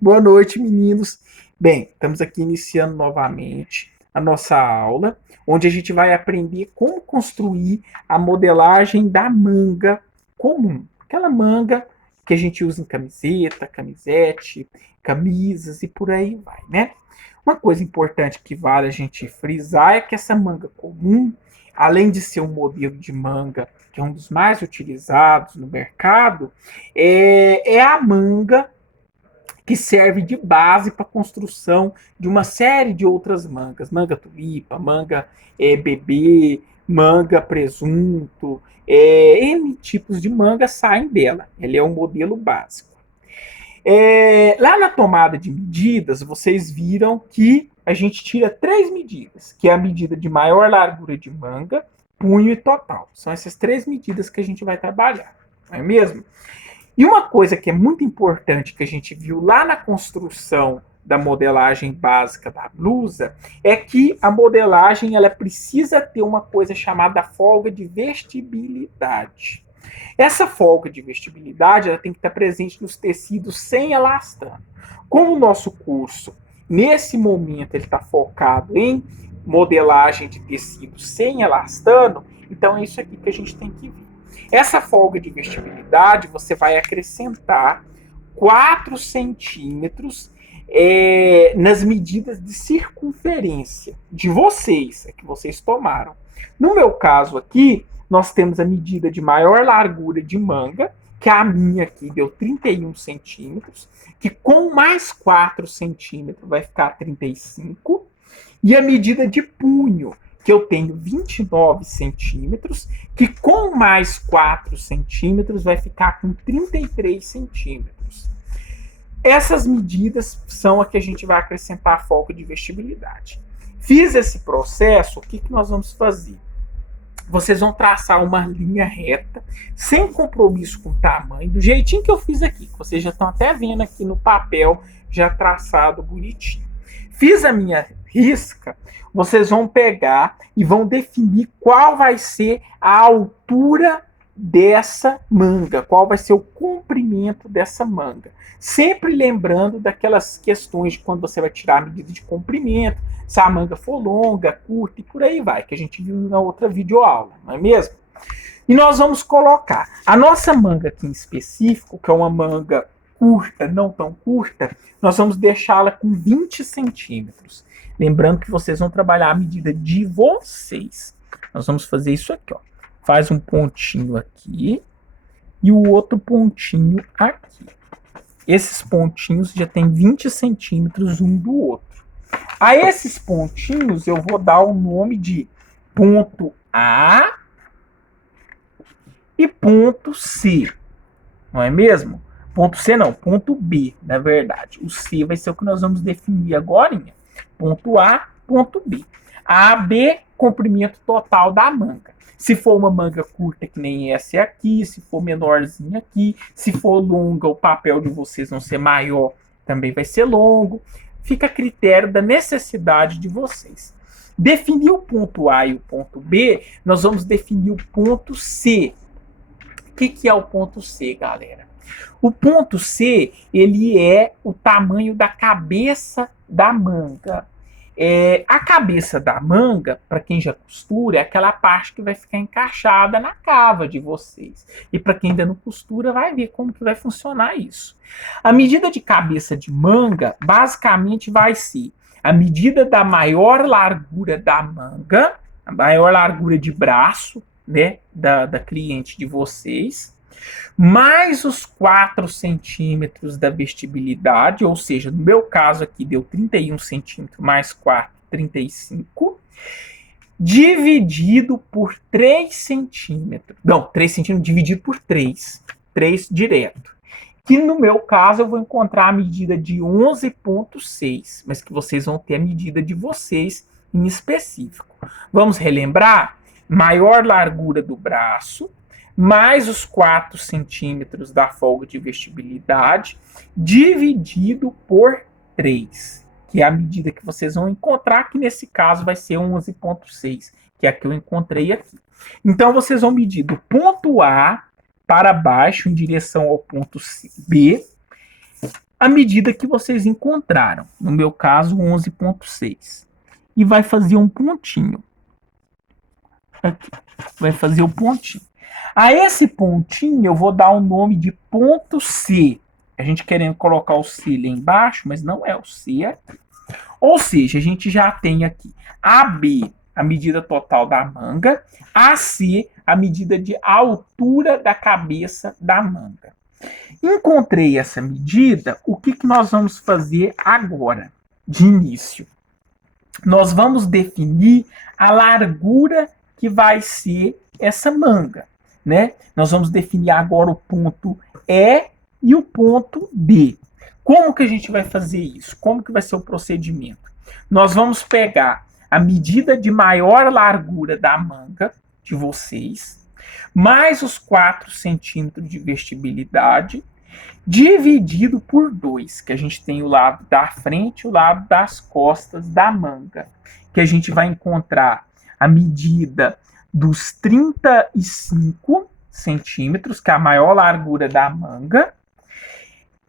Boa noite, meninos. Bem, estamos aqui iniciando novamente a nossa aula, onde a gente vai aprender como construir a modelagem da manga comum. Aquela manga que a gente usa em camiseta, camisete, camisas e por aí vai, né? Uma coisa importante que vale a gente frisar é que essa manga comum, além de ser um modelo de manga que é um dos mais utilizados no mercado, é a manga que serve de base para a construção de uma série de outras mangas. Manga tulipa, manga bebê, manga presunto, N tipos de manga saem dela. Ele é um modelo básico. Lá na tomada de medidas, vocês viram que a gente tira 3 medidas, que é a medida de maior largura de manga, punho e total. São essas 3 medidas que a gente vai trabalhar, não é mesmo? E uma coisa que é muito importante que a gente viu lá na construção da modelagem básica da blusa é que a modelagem ela precisa ter uma coisa chamada folga de vestibilidade. Essa folga de vestibilidade ela tem que estar presente nos tecidos sem elastano. Como o nosso curso, nesse momento, ele está focado em modelagem de tecidos sem elastano, então é isso aqui que a gente tem que ver. Essa folga de vestibilidade você vai acrescentar 4 centímetros nas medidas de circunferência de vocês, que vocês tomaram. No meu caso aqui, nós temos a medida de maior largura de manga, que a minha aqui deu 31 centímetros, que com mais 4 centímetros vai ficar 35, e a medida de punho, que eu tenho 29 centímetros, que com mais 4 centímetros vai ficar com 33 centímetros. Essas medidas são a que a gente vai acrescentar a folga de vestibilidade. Fiz esse processo, o que nós vamos fazer? Vocês vão traçar uma linha reta, sem compromisso com o tamanho, do jeitinho que eu fiz aqui, que vocês já estão até vendo aqui no papel, já traçado bonitinho. Fiz a minha risca, vocês vão pegar e vão definir qual vai ser a altura dessa manga, qual vai ser o comprimento dessa manga. Sempre lembrando daquelas questões de quando você vai tirar a medida de comprimento, se a manga for longa, curta e por aí vai, que a gente viu na outra videoaula, não é mesmo? E nós vamos colocar a nossa manga aqui em específico, que é uma manga curta, não tão curta, nós vamos deixá-la com 20 centímetros. Lembrando que vocês vão trabalhar a medida de vocês. Nós vamos fazer isso aqui, ó. Faz um pontinho aqui e o outro pontinho aqui. Esses pontinhos já tem 20 centímetros um do outro. A esses pontinhos eu vou dar o nome de ponto A e ponto C. Não é mesmo? Ponto C não, ponto B, na verdade. O C vai ser o que nós vamos definir agora. Ponto A, ponto B. A, B, comprimento total da manga. Se for uma manga curta, que nem essa aqui, se for menorzinha aqui, se for longa, o papel de vocês não ser maior, também vai ser longo. Fica a critério da necessidade de vocês. Definir o ponto A e o ponto B, nós vamos definir o ponto C. O que é o ponto C, galera? O ponto C, ele é o tamanho da cabeça da manga. A cabeça da manga, para quem já costura, é aquela parte que vai ficar encaixada na cava de vocês. E para quem ainda não costura, vai ver como que vai funcionar isso. A medida de cabeça de manga, basicamente, vai ser a medida da maior largura da manga, a maior largura de braço, né, da cliente de vocês, mais os 4 centímetros da vestibilidade, ou seja, no meu caso aqui deu 31 centímetros mais 4, 35, dividido por 3 centímetros. Não, 3 centímetros dividido por 3. 3 direto. Que no meu caso eu vou encontrar a medida de 11,6, mas que vocês vão ter a medida de vocês em específico. Vamos relembrar? Maior largura do braço, mais os 4 centímetros da folga de vestibilidade, dividido por 3, que é a medida que vocês vão encontrar, que nesse caso vai ser 11,6, que é a que eu encontrei aqui. Então, vocês vão medir do ponto A para baixo, em direção ao ponto B, a medida que vocês encontraram, no meu caso 11,6, e vai fazer um pontinho. Aqui, vai fazer o pontinho. A esse pontinho eu vou dar o nome de ponto C. A gente querendo colocar o C lá embaixo, mas não é o C aqui. Ou seja, a gente já tem aqui AB, a medida total da manga, AC, a medida de altura da cabeça da manga. Encontrei essa medida, o que nós vamos fazer agora, de início? Nós vamos definir a largura que vai ser essa manga, né? Nós vamos definir agora o ponto E e o ponto B. Como que a gente vai fazer isso? Como que vai ser o procedimento? Nós vamos pegar a medida de maior largura da manga de vocês, mais os 4 centímetros de vestibilidade, dividido por 2, que a gente tem o lado da frente e o lado das costas da manga, que a gente vai encontrar a medida dos 35 centímetros, que é a maior largura da manga,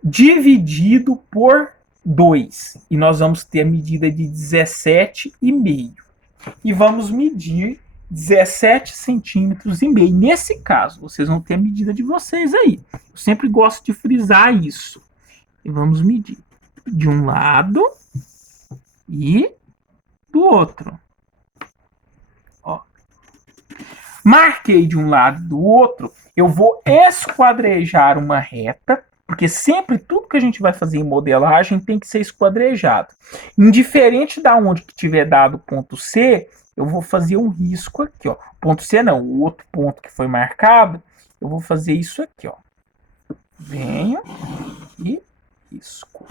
dividido por 2. E nós vamos ter a medida de 17,5. E vamos medir 17 centímetros e meio. Nesse caso, vocês vão ter a medida de vocês aí. Eu sempre gosto de frisar isso. E vamos medir de um lado e do outro. Ó. Marquei de um lado e do outro, eu vou esquadrejar uma reta, porque sempre tudo que a gente vai fazer em modelagem tem que ser esquadrejado. Indiferente da onde que tiver dado o ponto C, eu vou fazer um risco aqui, ó. Ponto C não, o outro ponto que foi marcado, eu vou fazer isso aqui, ó. Venho e risco.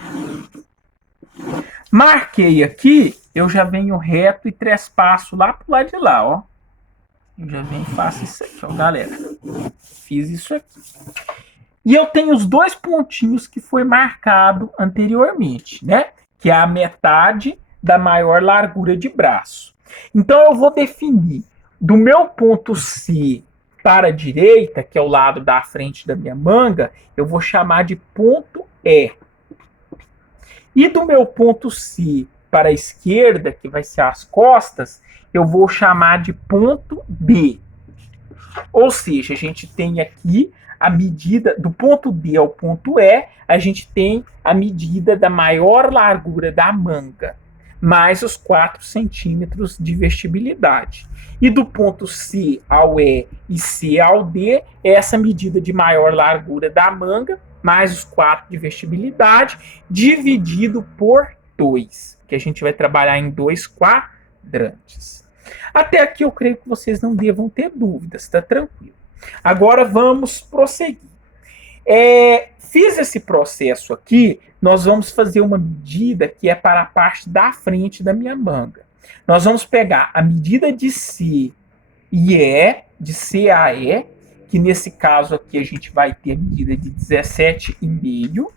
Marquei aqui, eu já venho reto e trespasso lá pro lado de lá, ó. Eu já venho e faço isso aqui, ó, galera. Fiz isso aqui. E eu tenho os 2 pontinhos que foi marcado anteriormente, né? Que é a metade da maior largura de braço. Então eu vou definir do meu ponto C para a direita, que é o lado da frente da minha manga, eu vou chamar de ponto E. E do meu ponto C para a esquerda, que vai ser as costas, eu vou chamar de ponto B. Ou seja, a gente tem aqui a medida do ponto D ao ponto E, a gente tem a medida da maior largura da manga, mais os 4 centímetros de vestibilidade. E do ponto C ao E e C ao D, essa medida de maior largura da manga, mais os 4 de vestibilidade, dividido por 2, que a gente vai trabalhar em 2 quadrantes. Até aqui eu creio que vocês não devam ter dúvidas, tá tranquilo. Agora vamos prosseguir. Fiz esse processo aqui, nós vamos fazer uma medida que é para a parte da frente da minha manga. Nós vamos pegar a medida de C e E, de C a E, que nesse caso aqui a gente vai ter a medida de 17,5,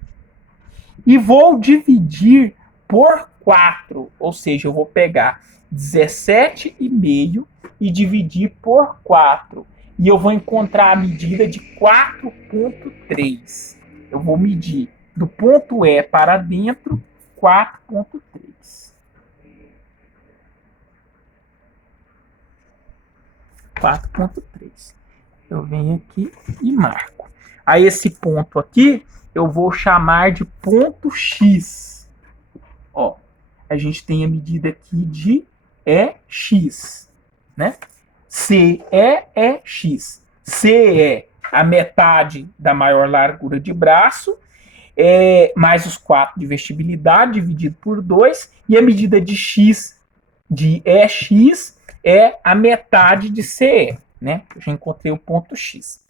e vou dividir por 4, ou seja, eu vou pegar 17,5 e dividir por 4. E eu vou encontrar a medida de 4,3. Eu vou medir do ponto E para dentro, 4,3. 4,3. Eu venho aqui e marco. A esse ponto aqui, eu vou chamar de ponto X. Ó, a gente tem a medida aqui de EX, né? CE é X. C é a metade da maior largura de braço, mais os 4 de vestibilidade, dividido por 2, e a medida de X, de EX, é a metade de CE, né? Eu já encontrei o ponto X.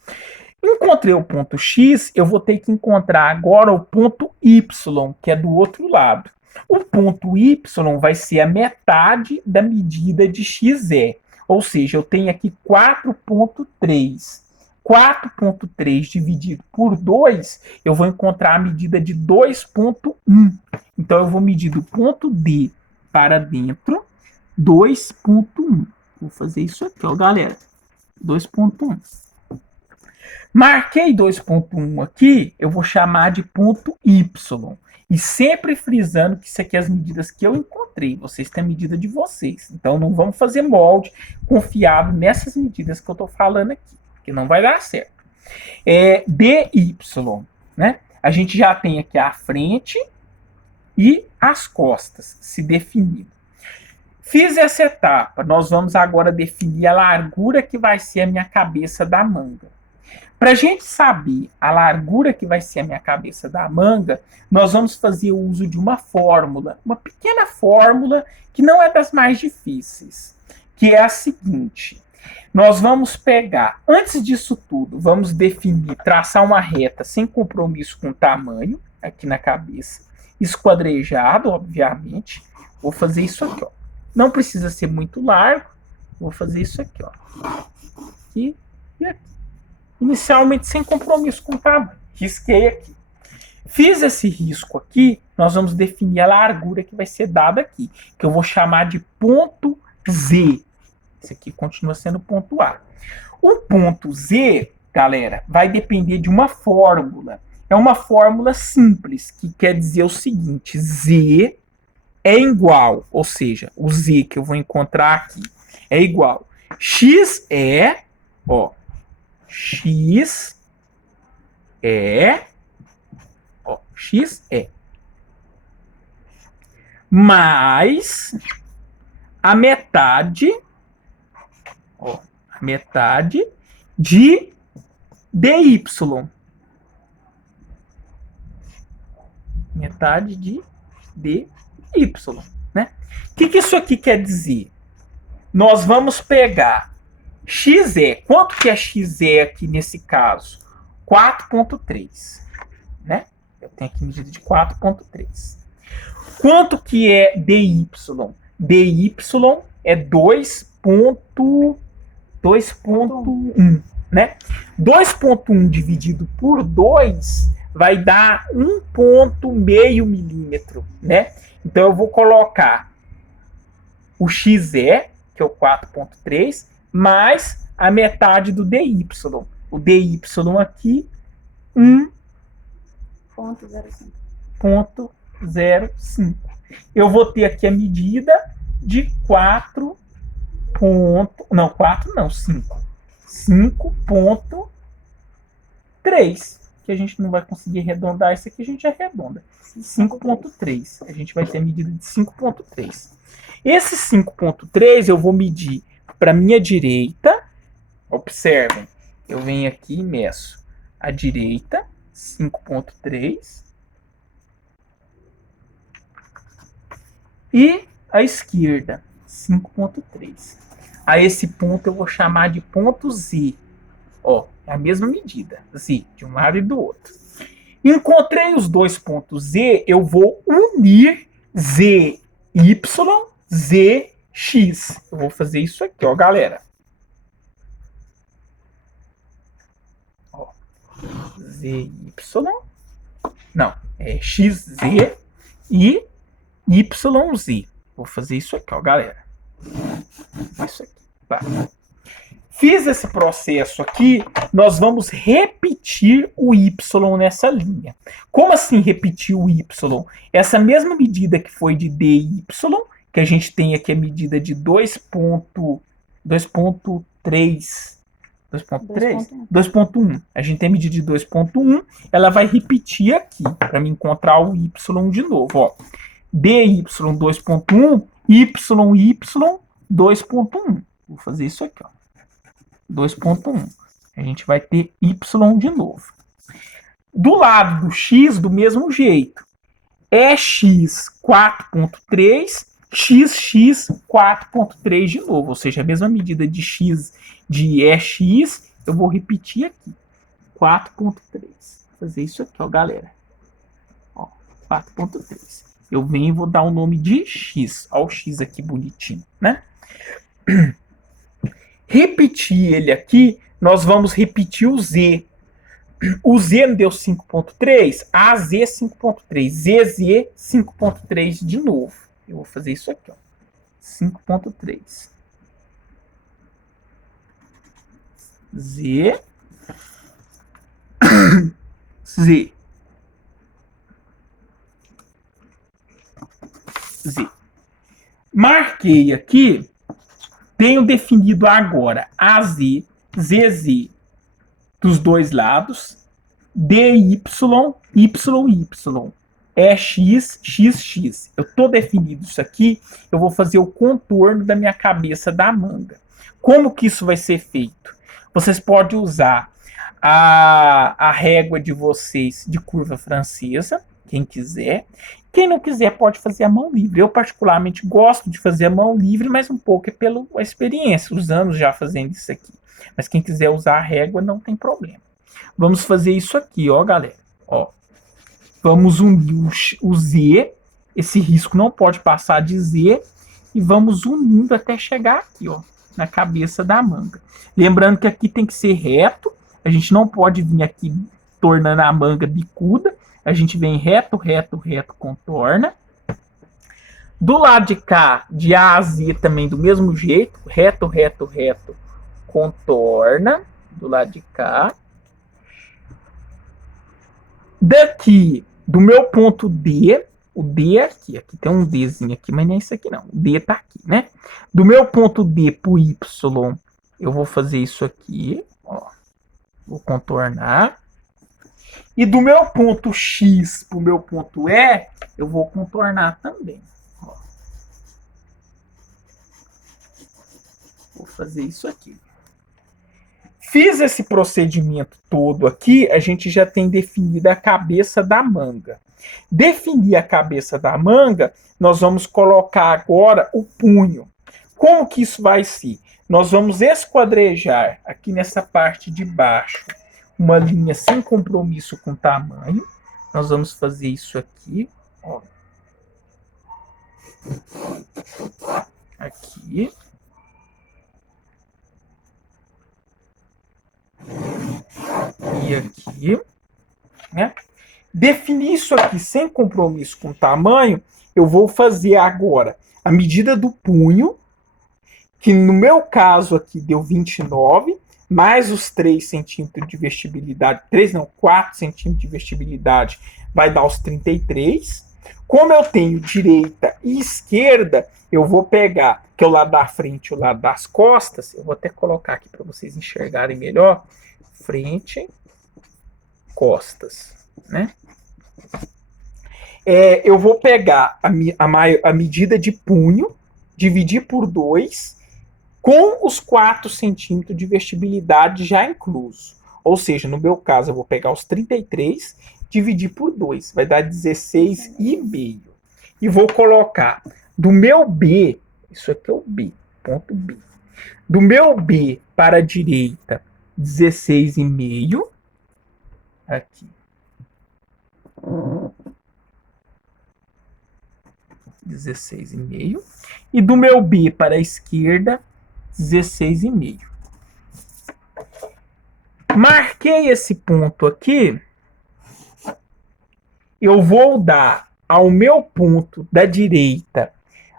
Encontrei o ponto X, eu vou ter que encontrar agora o ponto Y, que é do outro lado. O ponto Y vai ser a metade da medida de XE. Ou seja, eu tenho aqui 4,3. 4,3 dividido por 2, eu vou encontrar a medida de 2,1. Então, eu vou medir do ponto D para dentro, 2,1. Vou fazer isso aqui, ó, galera. 2,1. Marquei 2.1 aqui, eu vou chamar de ponto Y. E sempre frisando que isso aqui é as medidas que eu encontrei. Vocês têm a medida de vocês. Então não vamos fazer molde confiado nessas medidas que eu estou falando aqui, que não vai dar certo. DY, né? A gente já tem aqui a frente e as costas se definindo. Fiz essa etapa, nós vamos agora definir a largura que vai ser a minha cabeça da manga. Para a gente saber a largura que vai ser a minha cabeça da manga, nós vamos fazer uso de uma fórmula, uma pequena fórmula que não é das mais difíceis, que é a seguinte. Nós vamos pegar, antes disso tudo, vamos definir, traçar uma reta sem compromisso com o tamanho, aqui na cabeça, esquadrejado, obviamente. Vou fazer isso aqui, ó. Não precisa ser muito largo, vou fazer isso aqui, ó. Aqui e aqui. Inicialmente sem compromisso com o tamanho. Risquei aqui. Fiz esse risco aqui, nós vamos definir a largura que vai ser dada aqui, que eu vou chamar de ponto Z. Esse aqui continua sendo ponto A. O ponto Z, galera, vai depender de uma fórmula. É uma fórmula simples, que quer dizer o seguinte: Z é igual, ou seja, o Z que eu vou encontrar aqui é igual. X é, ó, X é mais a metade de DY. Metade de DY, né? O que isso aqui quer dizer? Nós vamos pegar XE. Quanto que é XE aqui nesse caso? 4.3, né? Eu tenho aqui medida de 4.3. Quanto que é DY? DY é 2.1, né? 2.1 dividido por 2 vai dar 1,5 milímetro, né? Então eu vou colocar o XE, que é o 4.3, mais a metade do DY. O DY aqui, 1,05. Eu vou ter aqui a medida de 5.3, que a gente não vai conseguir arredondar isso aqui, a gente arredonda. 5.3. A gente vai ter a medida de 5.3. Esse 5.3 eu vou medir para minha direita. Observem, eu venho aqui e meço a direita, 5.3, e a esquerda, 5.3. A esse ponto eu vou chamar de ponto Z. Ó, é a mesma medida, Z, de um lado e do outro. Encontrei os dois pontos Z, eu vou unir ZY, ZX. Eu vou fazer isso aqui, ó, galera. Ó, ZY, não, é XZ e YZ. Vou fazer isso aqui, ó, galera. Isso aqui, tá. Fiz esse processo aqui, nós vamos repetir o Y nessa linha. Como assim repetir o Y? Essa mesma medida que foi de DY, que a gente tem aqui a medida de 2.1. A gente tem a medida de 2.1, ela vai repetir aqui, para me encontrar o Y de novo. Ó. DY 2.1, YY 2.1. Vou fazer isso aqui, ó. 2.1. A gente vai ter Y de novo. Do lado do X, do mesmo jeito. EX 4.3, XX 4.3 de novo. Ou seja, a mesma medida de X de EX, eu vou repetir aqui. 4.3. Vou fazer isso aqui, ó, galera. Ó, 4.3. Eu venho e vou dar o nome de X. Olha o X aqui bonitinho, né? Repetir ele aqui, nós vamos repetir o Z. O Z não deu 5.3, AZ 5.3, ZZ 5.3 de novo. Eu vou fazer isso aqui, ó. 5.3. Z Z. Z. Marquei aqui, tenho definido agora AZ, ZZ dos dois lados, DY, YY, é X, XX. Eu estou definido isso aqui, eu vou fazer o contorno da minha cabeça da manga. Como que isso vai ser feito? Vocês podem usar a régua de vocês de curva francesa, quem quiser. Quem não quiser pode fazer a mão livre. Eu particularmente gosto de fazer a mão livre, mas um pouco é pela experiência, os anos já fazendo isso aqui. Mas quem quiser usar a régua não tem problema. Vamos fazer isso aqui, ó, galera. Ó. Vamos unir o Z, esse risco não pode passar de Z, e vamos unindo até chegar aqui, ó, na cabeça da manga. Lembrando que aqui tem que ser reto, a gente não pode vir aqui tornando a manga bicuda, a gente vem reto, reto, reto, contorna. Do lado de cá, de A a Z também do mesmo jeito, reto, reto, reto, contorna. Do lado de cá. Daqui, do meu ponto D, o D é aqui tem um Dzinho aqui, mas não é isso aqui não, o D tá aqui, né? Do meu ponto D pro Y, eu vou fazer isso aqui, ó, vou contornar. E do meu ponto X pro meu ponto E, eu vou contornar também, ó. Vou fazer isso aqui. Fiz esse procedimento todo aqui, a gente já tem definido a cabeça da manga. Definir a cabeça da manga, nós vamos colocar agora o punho. Como que isso vai ser? Nós vamos esquadrejar aqui nessa parte de baixo uma linha sem compromisso com tamanho. Nós vamos fazer isso aqui, ó. Aqui. E aqui, né? Definir isso aqui sem compromisso com tamanho, eu vou fazer agora a medida do punho, que no meu caso aqui deu 29, mais os 3 centímetros de vestibilidade, 4 centímetros de vestibilidade, vai dar os 33. Como eu tenho direita e esquerda, eu vou pegar, que é o lado da frente e o lado das costas, eu vou até colocar aqui para vocês enxergarem melhor, frente, costas, né? Eu vou pegar a medida de punho, dividir por 2, com os 4 centímetros de vestibilidade já incluso. Ou seja, no meu caso, eu vou pegar os 33, dividir por 2, vai dar 16,5. E vou colocar do meu B, isso aqui é o B, ponto B. Do meu B para a direita, 16,5. Aqui. 16,5. E do meu B para a esquerda, 16,5. Marquei esse ponto aqui. Eu vou dar ao meu ponto da direita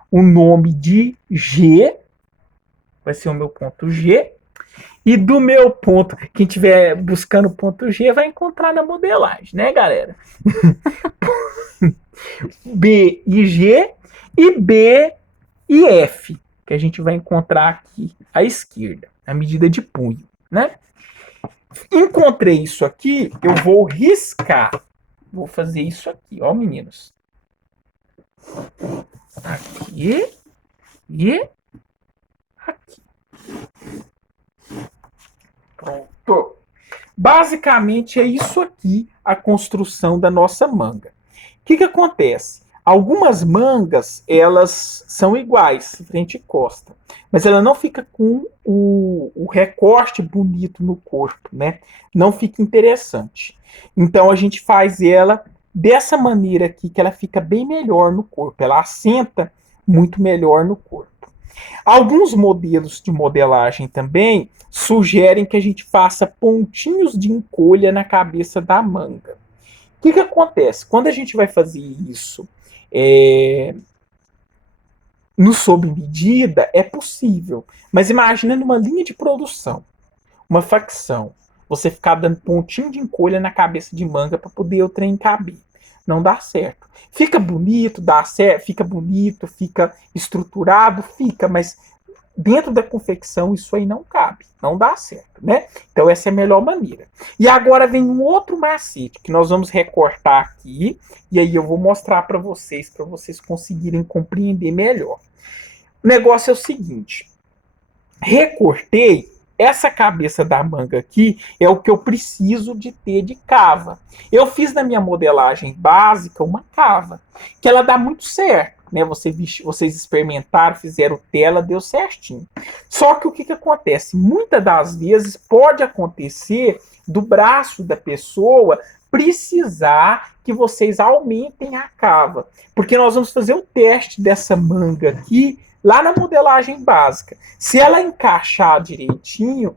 o nome de G. Vai ser o meu ponto G. E do meu ponto, quem estiver buscando o ponto G vai encontrar na modelagem, né, galera? B e G e B e F, que a gente vai encontrar aqui à esquerda, a medida de punho, né? Encontrei isso aqui, eu vou riscar. Vou fazer isso aqui, ó, meninos. Aqui e aqui. Pronto. Basicamente é isso aqui a construção da nossa manga. O que acontece? Algumas mangas, elas são iguais, frente e costa, mas ela não fica com o recorte bonito no corpo, né? Não fica interessante. Então a gente faz ela dessa maneira aqui, que ela fica bem melhor no corpo, ela assenta muito melhor no corpo. Alguns modelos de modelagem também sugerem que a gente faça pontinhos de encolha na cabeça da manga. O que acontece? Quando a gente vai fazer isso no sob medida, é possível. Mas imagina numa linha de produção, uma facção. você ficar dando pontinho de encolha na cabeça de manga para poder o trem caber. Não dá certo. Fica bonito, dá certo, fica bonito, fica estruturado, fica, mas dentro da confecção isso aí não cabe, não dá certo, né? Então essa é a melhor maneira. E agora vem um outro macete que nós vamos recortar aqui e aí eu vou mostrar para vocês conseguirem compreender melhor. O negócio é o seguinte, recortei essa cabeça da manga aqui, é o que eu preciso de ter de cava. Eu fiz na minha modelagem básica uma cava, que ela dá muito certo, né? Vocês experimentaram, fizeram tela, deu certinho. Só que o que acontece? Muitas das vezes pode acontecer do braço da pessoa precisar que vocês aumentem a cava, porque nós vamos fazer o teste dessa manga aqui lá na modelagem básica. Se ela encaixar direitinho,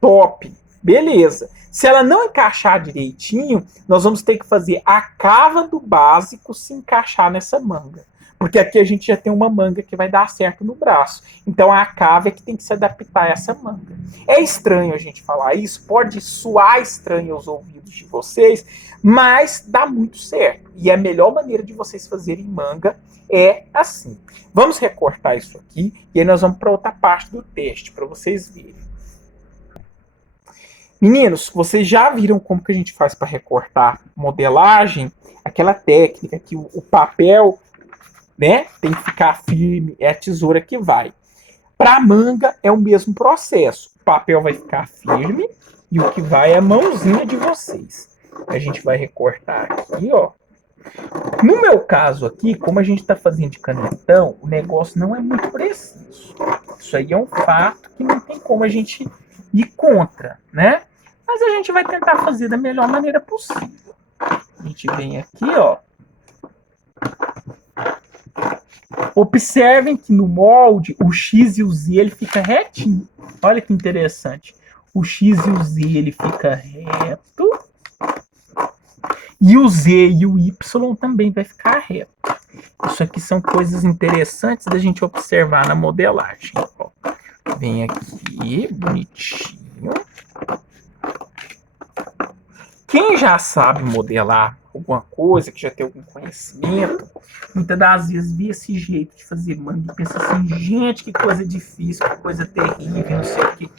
top, beleza. Se ela não encaixar direitinho, nós vamos ter que fazer a cava do básico se encaixar nessa manga. Porque aqui a gente já tem uma manga que vai dar certo no braço. Então a cava é que tem que se adaptar a essa manga. É estranho a gente falar isso, pode soar estranho aos ouvidos de vocês, mas dá muito certo. E a melhor maneira de vocês fazerem manga é assim. Vamos recortar isso aqui e aí nós vamos para outra parte do teste para vocês verem. Meninos, vocês já viram como que a gente faz para recortar modelagem? Aquela técnica que o papel, né, tem que ficar firme, é a tesoura que vai. Para a manga é o mesmo processo. O papel vai ficar firme e o que vai é a mãozinha de vocês. A gente vai recortar aqui, ó. No meu caso aqui, como a gente está fazendo de canetão, o negócio não é muito preciso. Isso aí é um fato que não tem como a gente ir contra, né? Mas a gente vai tentar fazer da melhor maneira possível. A gente vem aqui, ó. Observem que no molde, o X e o Z ele fica retinho. Olha que interessante. O X e o Z ele fica reto. E o Z e o Y também vai ficar reto. Isso aqui são coisas interessantes da gente observar na modelagem. Ó, vem aqui, bonitinho. Quem já sabe modelar alguma coisa, que já tem algum conhecimento, muitas das vezes vê esse jeito de fazer manga e pensa assim, gente, que coisa difícil, que coisa terrível, não sei o quê.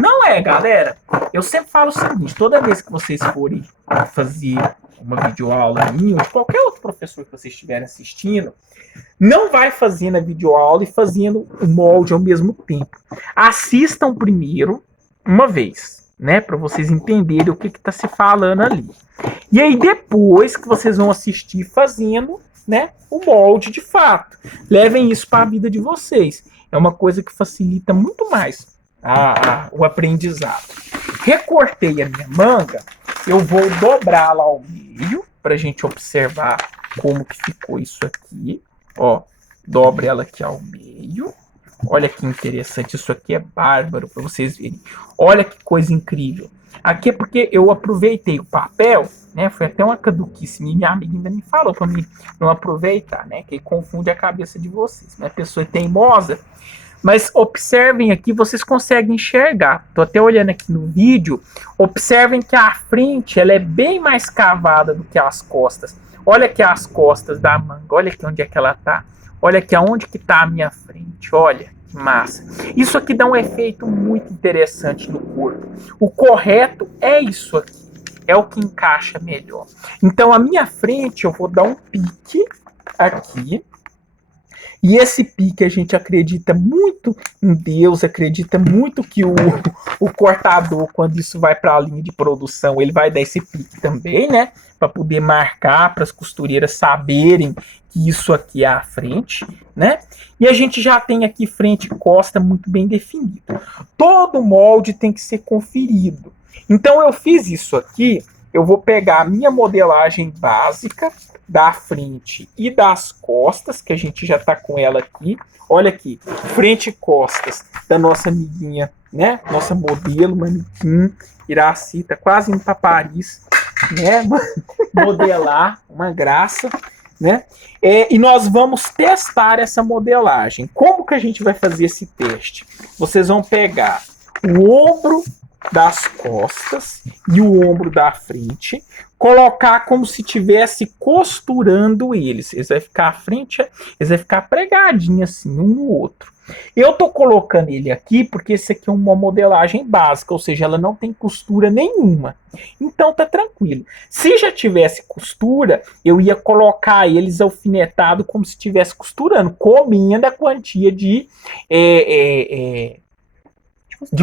Não é, galera. Eu sempre falo o seguinte, toda vez que vocês forem fazer uma videoaula minha, ou de qualquer outro professor que vocês estiverem assistindo, não vai fazendo a videoaula e fazendo o molde ao mesmo tempo. Assistam primeiro, uma vez, né, para vocês entenderem o que está se falando ali. E aí depois que vocês vão assistir fazendo, né, o molde de fato. Levem isso para a vida de vocês. É uma coisa que facilita muito mais o aprendizado. Recortei a minha manga, eu vou dobrá-la ao meio para a gente observar como que ficou isso aqui. Ó, dobre ela aqui ao meio. Olha que interessante, isso aqui é bárbaro para vocês verem. Olha que coisa incrível. Aqui é porque eu aproveitei o papel, né? Foi até uma caduquice. Minha amiga ainda me falou para mim não aproveitar, né? Que confunde a cabeça de vocês. Mas a pessoa é teimosa. Mas observem aqui, vocês conseguem enxergar. Estou até olhando aqui no vídeo. Observem que a frente ela é bem mais cavada do que as costas. Olha aqui as costas da manga. Olha aqui onde é que ela está. Olha aqui aonde que está a minha frente. Olha que massa. Isso aqui dá um efeito muito interessante no corpo. O correto é isso aqui. É o que encaixa melhor. Então a minha frente eu vou dar um pique aqui. E esse pique a gente acredita muito em Deus, acredita muito que o cortador, quando isso vai para a linha de produção, ele vai dar esse pique também, né? Para poder marcar, para as costureiras saberem que isso aqui é a frente, né? E a gente já tem aqui frente e costa muito bem definido. Todo molde tem que ser conferido. Então eu fiz isso aqui, eu vou pegar a minha modelagem básica da frente e das costas, que a gente já tá com ela aqui. Olha aqui, frente e costas da nossa amiguinha, né? Nossa modelo, manequim, Iraci, tá quase indo para Paris, né? Modelar, uma graça, né? E nós vamos testar essa modelagem. Como que a gente vai fazer esse teste? Vocês vão pegar o ombro das costas e o ombro da frente, colocar como se estivesse costurando eles. Eles vão ficar à frente, eles vão ficar pregadinhos assim, um no outro. Eu tô colocando ele aqui porque esse aqui é uma modelagem básica, ou seja, ela não tem costura nenhuma. Então tá tranquilo. Se já tivesse costura, eu ia colocar eles alfinetados como se estivesse costurando, comendo a quantia de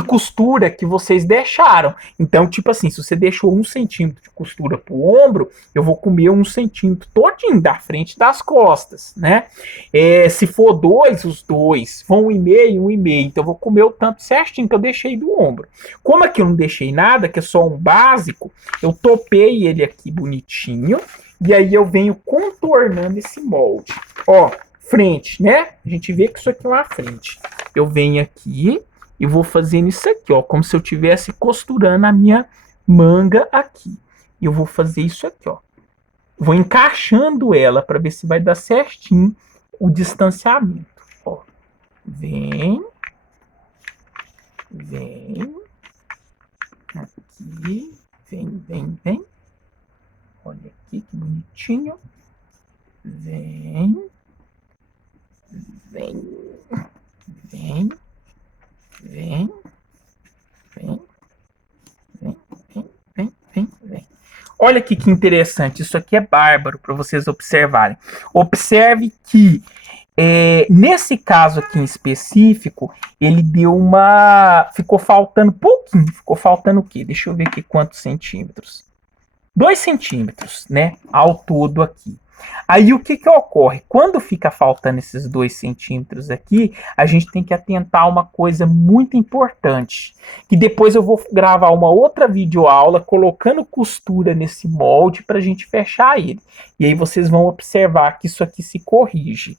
costura que vocês deixaram. Então, tipo assim, se você deixou 1 centímetro de costura pro ombro, eu vou comer 1 centímetro todinho da frente das costas, né? Se for 2, os 2. Vão 1,5, 1,5. Então, eu vou comer o tanto certinho que eu deixei do ombro. Como aqui eu não deixei nada, que é só um básico, eu topei ele aqui bonitinho. E aí eu venho contornando esse molde. Ó, frente, né? A gente vê que isso aqui é uma frente. Eu venho aqui e vou fazendo isso aqui, ó, como se eu estivesse costurando a minha manga aqui. E eu vou fazer isso aqui, ó. Vou encaixando ela para ver se vai dar certinho o distanciamento. Ó, vem, aqui, vem. Olha aqui que bonitinho. Vem. Olha aqui que interessante, isso aqui é bárbaro para vocês observarem. Observe que nesse caso aqui em específico, ele deu ficou faltando pouquinho, ficou faltando o quê? Deixa eu ver aqui quantos centímetros. 2 centímetros, né, ao todo aqui. Aí o que ocorre? Quando fica faltando esses 2 centímetros aqui, a gente tem que atentar a uma coisa muito importante, que depois eu vou gravar uma outra videoaula colocando costura nesse molde para a gente fechar ele. E aí vocês vão observar que isso aqui se corrige.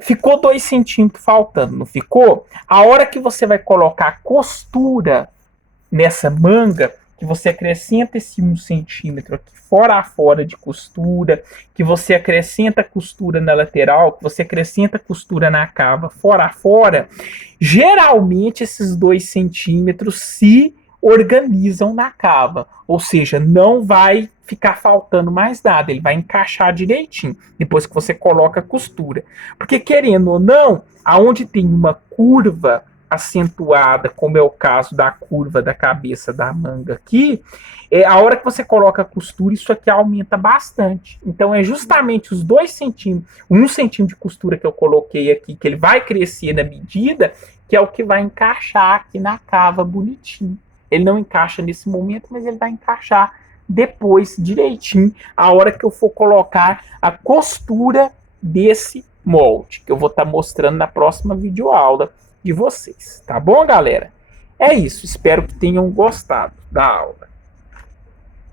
Ficou 2 centímetros faltando, não ficou? A hora que você vai colocar costura nessa manga, que você acrescenta esse 1 centímetro aqui fora a fora de costura, que você acrescenta costura na lateral, que você acrescenta costura na cava fora a fora, geralmente esses 2 centímetros se organizam na cava, ou seja, não vai ficar faltando mais nada, ele vai encaixar direitinho, depois que você coloca a costura. Porque querendo ou não, aonde tem uma curva acentuada, como é o caso da curva da cabeça da manga aqui, a hora que você coloca a costura, isso aqui aumenta bastante. Então é justamente os 2 centímetros, 1 centímetro de costura que eu coloquei aqui, que ele vai crescer na medida, que é o que vai encaixar aqui na cava bonitinho. Ele não encaixa nesse momento, mas ele vai encaixar depois direitinho, a hora que eu for colocar a costura desse molde, que eu vou estar mostrando na próxima videoaula de vocês, tá bom, galera? É isso, espero que tenham gostado da aula.